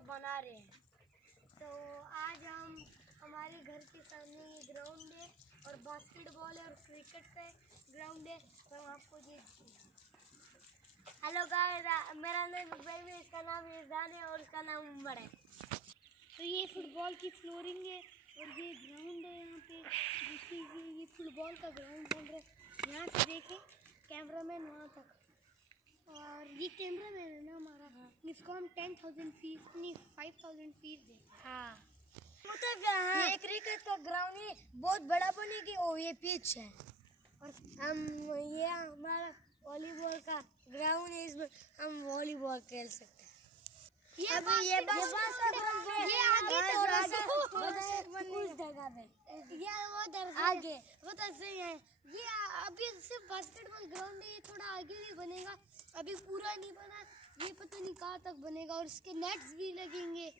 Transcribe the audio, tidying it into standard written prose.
लोग बना रहे हैं। तो आज हम हमारे घर के सामने ये ग्राउंड है और बास्केटबॉल है और क्रिकेट का ग्राउंड है। तो हम आपको ये हेलो गाइस, मेरा नाम इकबाल है, इसका नाम इरफान है और इसका नाम उमर है। तो ये फुटबॉल की फ्लोरिंग है और ये ग्राउंड है। यहाँ पे देखिए ये फुटबॉल का ग्राउंड बन रहा है। यहाँ से देखें कैमरामैन वहाँ तक, और ये कैमरामैन है ना हमारा। इसको हम 10,000 फीस नहीं 5,000 फीस दें। हाँ, मतलब ये क्रिकेट का ग्राउंड है, बहुत बड़ा बनेगी और ये पिच है। और हम ये हमारा वॉलीबॉल का ग्राउंड है, इसमें हम वॉलीबॉल खेल सकते हैं। ये आगे थोड़ा सा उस जगह पे, ये वो दरअसल आगे वो दरअसल है। ये अभी सिर्फ बास्केटबॉल ग्राउंड है, ये थोड़ा आगे भी बनेगा, अभी पूरा नहीं बना। ये पता नहीं कहाँ तक बनेगा और इसके नेट्स भी लगेंगे।